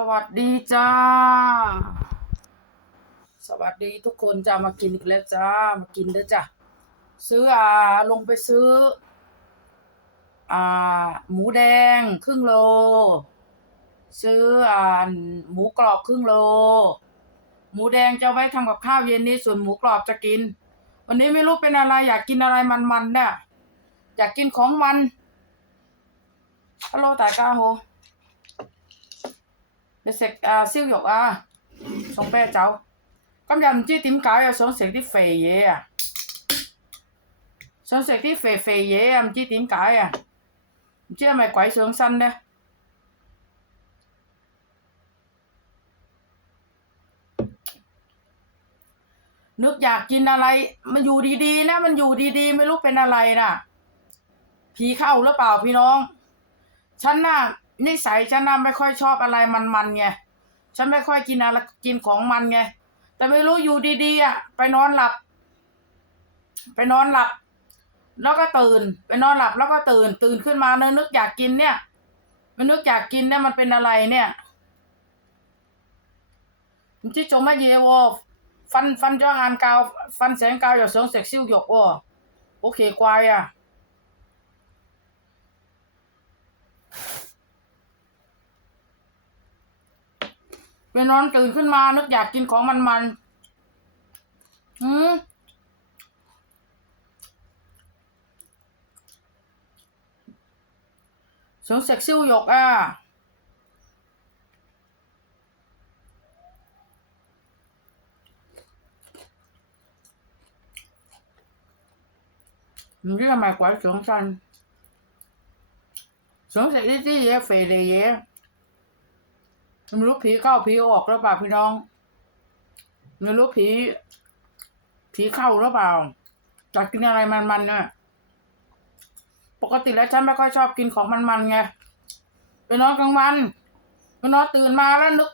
สวัสดีจ้า สวัสดีทุกคนจะมากินอีกแล้วจ้า มากินเด้อจ้าซื้ออ่าลงไปซื้อ อ่า หมูแดงครึ่งโล ซื้ออ่าหมูกรอบครึ่งโล หมูแดงจะไว้ทำกับข้าวเย็นนี้ส่วนหมูกรอบจะกิน วันนี้ไม่รู้เป็นอะไรอยากกินอะไรมันๆเนี่ยอยากกินของมันฮัลโหลตากาโฮ 你食啊烧肉啊，送啤酒。今日唔知点解又想食啲肥嘢啊，想食啲肥肥嘢啊，唔知点解啊，唔知系咪鬼上身呢？นึกอยากกินอะไร มันอยู่ดีๆ นะ มันอยู่ดีๆ ไม่รู้เป็นอะไรน่ะ ผีเข้าหรือเปล่าพี่น้อง ฉันน่ะ นิสัยฉันน่ะไม่ค่อยชอบอะไรมันๆไงฉันไม่ค่อยกินอะไรกินของมันไงแต่ไม่รู้อยู่ดีๆอะไปนอนหลับ ไปนอนหลับ แล้วก็ตื่น ไปนอนหลับแล้วก็ตื่น ตื่นขึ้นมาเนื้อนึกอยากกินเนี่ยมันนึกอยากกินเนี่ยมันเป็นอะไรเนี่ยที่จงมาเยวอฟันฟันจ้างานกาวฟันแสงกาวอย่าเสียงเซ็กซิ่วหยกวอโอเคกวายอะ ไปนอนตื่นขึ้นมานึกอยากกินของมันมันๆอืม想食烧肉啊！唔知系咪鬼上身？想食呢啲嘢肥腻嘢。 ไม่รู้ผีเข้าผีออกหรือเปล่าพี่น้องไม่รู้ผีผีเข้าหรือเปล่าอยากกินอะไรมันๆเนี่ยปกติแล้วฉันไม่ค่อยชอบกินของมันๆไงไปนอนกลางวันไปนอนตื่นมาแล้วนึก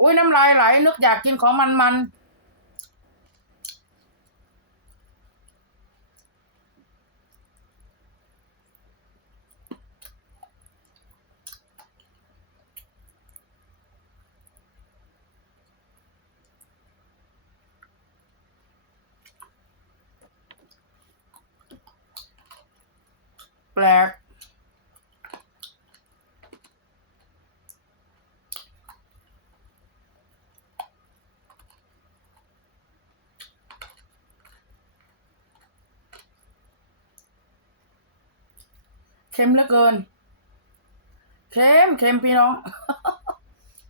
อุ้ยน้ำลายไหลนึกอยากกินของมันๆ แปลกเค็มเหลือเกิน เค็มเค็มพี่น้อง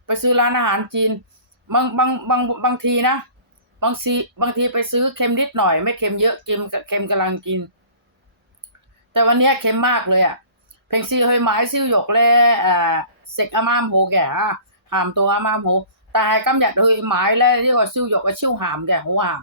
ไปซื้อร้านอาหารจีน บางบางบางบางทีนะ บางทีบางทีไปซื้อเค็มนิดหน่อย ไม่เค็มเยอะเค็มเค็มกำลังกิน แต่วันเนี้ยเค็มมากเลยอ่ะ 平时去买烧肉咧，诶、食啱啱好嘅啊，咸到啱啱好。但系今日去买咧，呢、个烧肉系超咸嘅，好咸。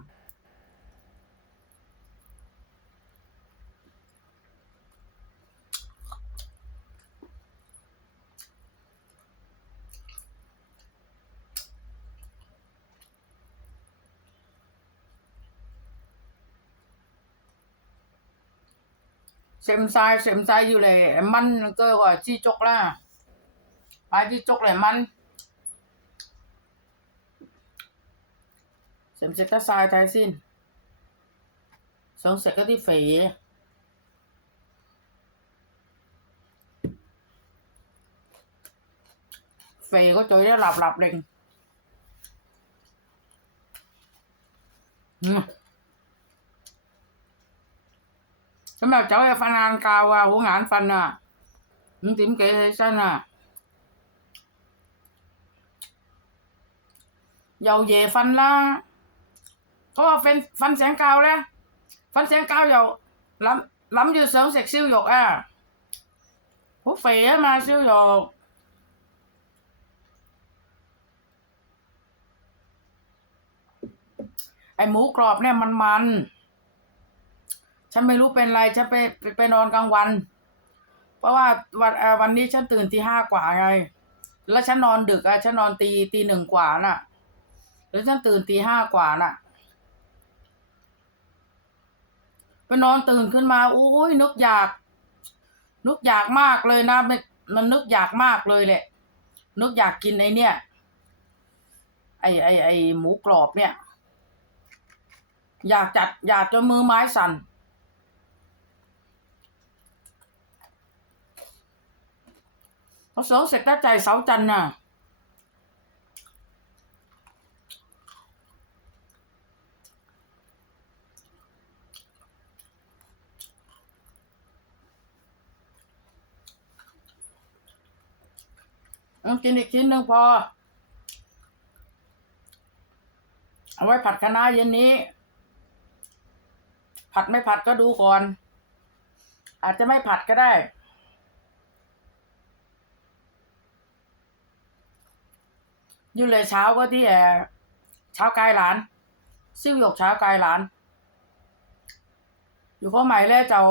xem sai xem sai như này măn cơ và chi chốc là ai chi chốc này măn xem xét các sai thái xin sống sẽ có đi phỉ phỉ có chối đó lặp lặp đình 嗯。Mm. 立令，嗯。今日走去瞓晏觉啊，好眼瞓啊，五点几起身啊，又夜瞓啦。嗰个瞓瞓醒觉咧，瞓醒觉又谂谂住想食烧肉啊，好肥啊嘛烧肉。ไอหมูกรอบเนี่ยมันมันๆ ฉันไม่รู้เป็นไรฉันไปไปไปนอนกลางวัน เพราะว่าวันเอ่อวันนี้ฉันตื่นตีห้ากว่าไง แล้วฉันนอนดึกอะฉันนอนตีตีหนึ่งกว่าน่ะ แล้วฉันตื่นตีห้ากว่าน่ะไปนอนตื่นขึ้นมาโอ้ยนึกอยาก นึกอยากมากเลยนะมันมันนึกอยากมากเลยแหละ นึกอยากกินไอเนี่ย ไอไอไอหมูกรอบเนี่ย อยากจัดอยากจนมือไม้สั่น พอสองเสร็จก็ใจเสาจันน่ะเอากินอีกชิ้นหนึ่งพอ เอาไว้ผัดคะน้าเย็นนี้ ผัดไม่ผัดก็ดูก่อน อาจจะไม่ผัดก็ได้ อยู่เลยเช้าก็ที่แอร์เช้ากายหลานซิ่วหยกเช้ากายหลาน อยู่ข้อใหม่แล้วเจ้า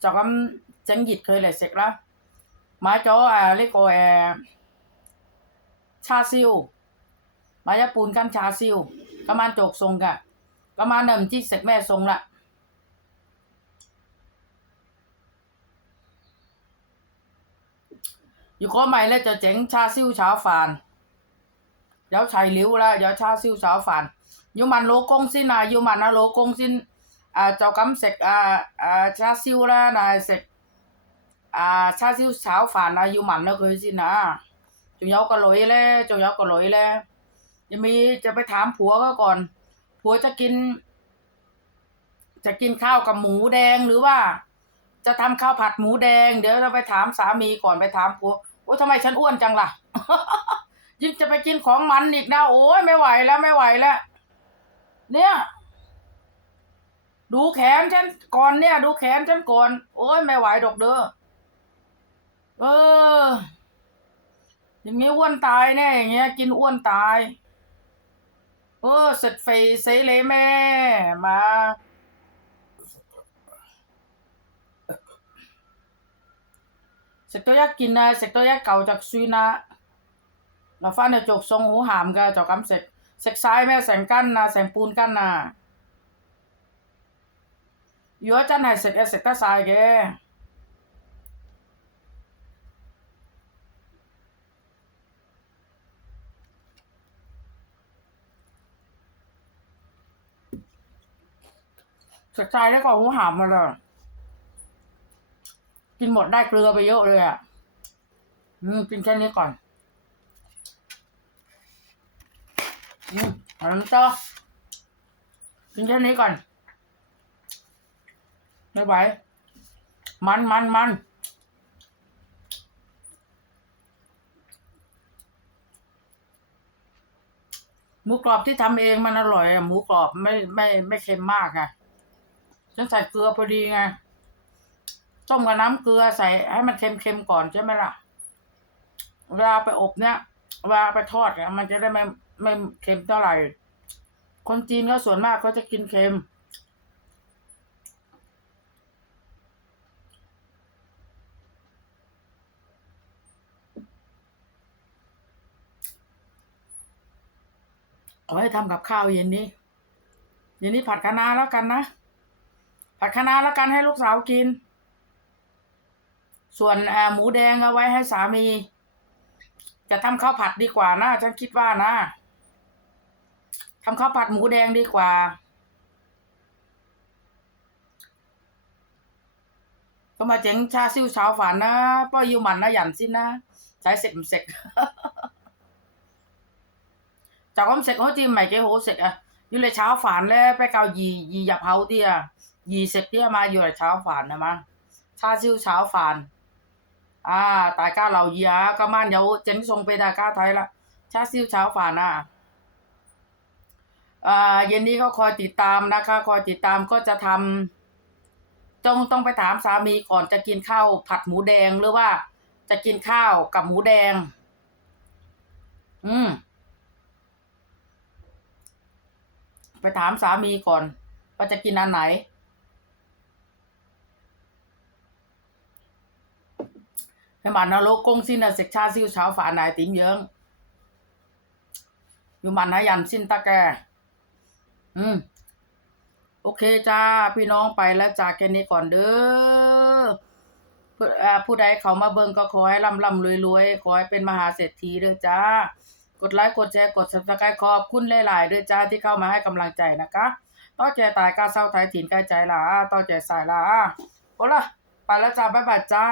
เจ้ากำจังหยิดเคยเลยเสร็จแล้วมาจ้อแอ่าเล็กแอร์ชาซิวมายาปูนกันชาซิวกำมันโจกทรงกะกำมันเดิมที่เสร็จแม่ทรงละอยู่ข้อใหม่แล้วจะเจ๋งชาซิวเช้าฝาน เดี๋ยวชัยลิ้วละเดี๋ยวชาซิวเช้าฝานอยู่มันโลกงสินะอยู่มันนะโลกงสินอ่าชาซิวละนายเสกอ่าชาซิวเช้าฝานนะอยู่มันนะเคยสินะจุยอกก็ลอยแล้วจุยอกก็ลอยแล้วยังมีจะไปถามผัวก็ก่อน ผัวจะกิน จะกินข้าวกับหมูแดงหรือว่า จะทำข้าวผัดหมูแดง เดี๋ยวเราไปถามสามีก่อนไปถามผัวโอ้ทำไมฉันอ้วนจังล่ะ ยิ่งจะไปกินของมันอีกนะ โอ้ยไม่ไหวแล้วไม่ไหวแล้ว เนี่ย ดูแขนฉันก่อนเนี่ย ดูแขนฉันก่อน โอ้ยไม่ไหวดอกเด้อเออ อย่างงี้อ้วนตายแน่อย่างเงี้ย กินอ้วนตาย เออเสร็จเฟยเซเลยแม่มาเสร็จตัวยักกินนะเสร็จตัวยักเก่าจากซุยนะ เราฟันเนี่ยจกทรงหูหามกันจอกกำเสร็จเสกซ้ายแม่แสงกั้นนะแสงปูนกั้นนะอยู่ว่าจันไหนเสร็จเสร็จก็ซ้ายแกเสกซ้ายแล้วก็หูหามมาเลยกินหมดได้เกลือไปเยอะเลยอะอืมกินแค่นี้ก่อน อืมเอาน้ำต่อกินแค่นี้ก่อน ไม่ไหว มันมันมันหมูกรอบที่ทำเองมันอร่อยอะหมูกรอบไม่ไม่ไม่เค็มมากอะฉันใส่เกลือพอดีไง ต้มกับน้ำเกลือใส่ให้มันเค็มๆก่อนใช่ไหมล่ะ เวลาไปอบเนี่ยเวลาไปทอดเนี่ยมันจะได้ไม่ ไม่เค็มเท่าไหร่ คนจีนก็ส่วนมากเขาจะกินเค็ม เอาไว้ทำกับข้าวเย็นนี้เย็นนี้ผัดคะน้าแล้วกันนะ ผัดคะน้าแล้วกันให้ลูกสาวกิน ส่วนหมูแดงเอาไว้ให้สามี จะทำข้าวผัดดีกว่านะฉันคิดว่านะ ทำข้าวผัดหมูแดงดีกว่า ก็มาเจ๋งชาซิ่วชาฝันนะป้อยยูมันนะหยันสินนะใช้เสร็จเสร็จจากอ้อมเสร็จเขาจีใหม่เกโหเสร็จอะอยู่เลยเช้าฝันแล้วไปเกายียีหยับเฮาเตี้ยยีเสร็จเตี้ยมาอยู่เลยเช้าฝันนะมั้งชาซิวเช้าฝันอ่าตายก้าเหล่ายีอก็มั่นเดี๋ยวเจ๋งทรงไปดาก้าไทยละชาซิวเช้าฝันอะ เย็นนี้ก็คอยติดตามนะคะ คอยติดตามก็จะทำต้องต้องไปถามสามีก่อนจะกินข้าวผัดหมูแดงหรือว่าจะกินข้าวกับหมูแดง อืม ไปถามสามีก่อน ว่าจะกินอันไหน ให้มันนรกกงสิ้นเสกชาซิ่วเช้าฝาไหนติ๋มเยิงอยู่มันนะยันสิ้นตะแก อืม โอเคจ้า พี่น้องไปแล้วจากแค่นี้ก่อนเด้อผู้อ่าผู้ใดเขามาเบิ่งก็ขอให้ร่ำร่ำรวยรวยขอให้เป็นมหาเศรษฐีเด้อจ้า กดไลค์กดแชร์กด subscribe ขอบคุณหลายๆด้วยจ้าที่เข้ามาให้กำลังใจนะคะต้อใจตายกาเศร้าไทยถิ่นใกล้ใจล่ะต้อใจสายล่ะโอ้ล่ะไปแล้วจ้าบ๊ายบายจ้า